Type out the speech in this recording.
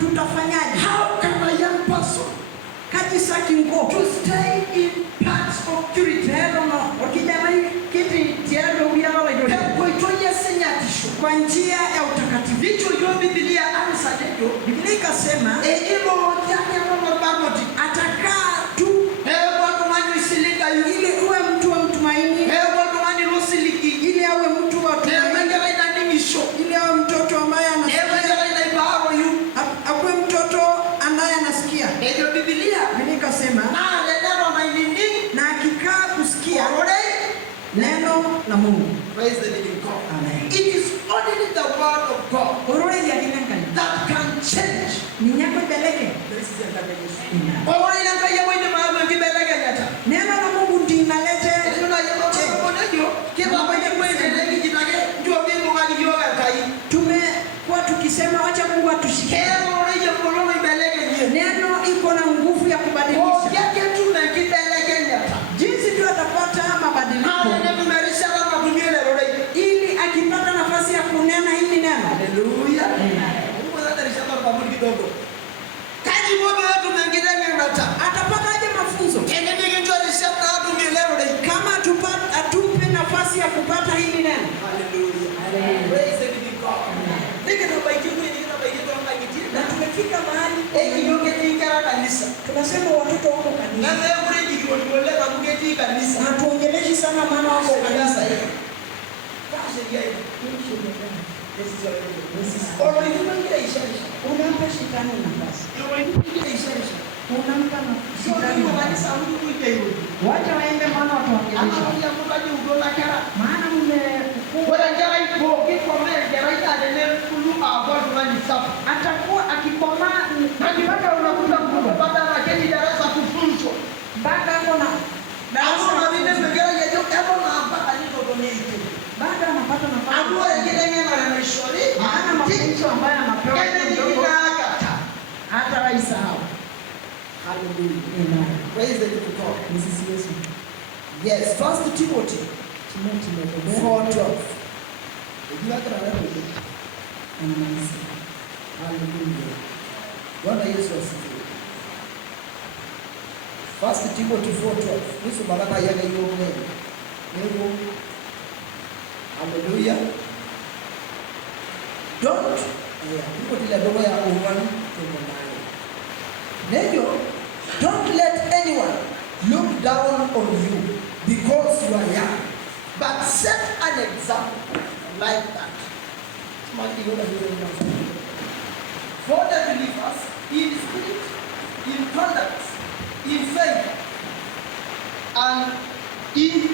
tutafanyaje? How can a young person Kaji kingo to stay in paths of purity? Pero no, wakijana kiti tiado uyalo la yote. Kwa itoye senyatisho. Kwa njia ya utakatifu. Vicho yo Biblia ansa dedo. Biblia ikasema Imo yake mama bagoti. Atakaa tu. Watu wani usilika yu. Ili uwe mtu wa mtumaini. Watu wani usiliki. Ili awe mtu wa tumaini. Mengele inanimisho. Ili awe mtoto ambaye anasikia. Mengele inaibaro yu. Akuwe mtoto ambaye anasikia. Ndio Biblia. Biblia ikasema na akikaa kusikia neno la Mungu. Praise the living God. Amen. It is only the word of God that can change. Ninyako beleke. Neno la Mungu ndiyo inalete tumekuwa tukisema wacha Mungu atushike. Neno iko na nguvu ya kubadilisha. Jinsi tu atapata mabadiliko. Ili akipata nafasi ya kunena hili neno. Haleluya. Atapataje mafunzo? Kama atupe nafasi ya kupata hili neno. Haleluya. Praise the living God. Na tumefika mahali tunasema watoto wako kanisa. Na tuongeleshi sana maana wako kanisa. Unampa shetani nafasi. Unampa shetani nafasi. Wacha waende maana wataongelesha. Maana atakuwa akikomaa akipata unakuta mkubwa. Baada hapo na darasa baada anapata nafasi. Maana mafunzo ambayo anapewa kidogo hata waisahau. Hallelujah. Amen. Praise the living God. This is Yesu. Yes, 1 Timothy 4:12. Hallelujah. Bwana Yesu asifiwe. 1 Timothy 4:12. Yesu baraka yake hiyo mbele. Mungu. Hallelujah. Don't let anyone look down on you because you are young, but set an example like that. For the believers in spirit, in conduct, in faith, and in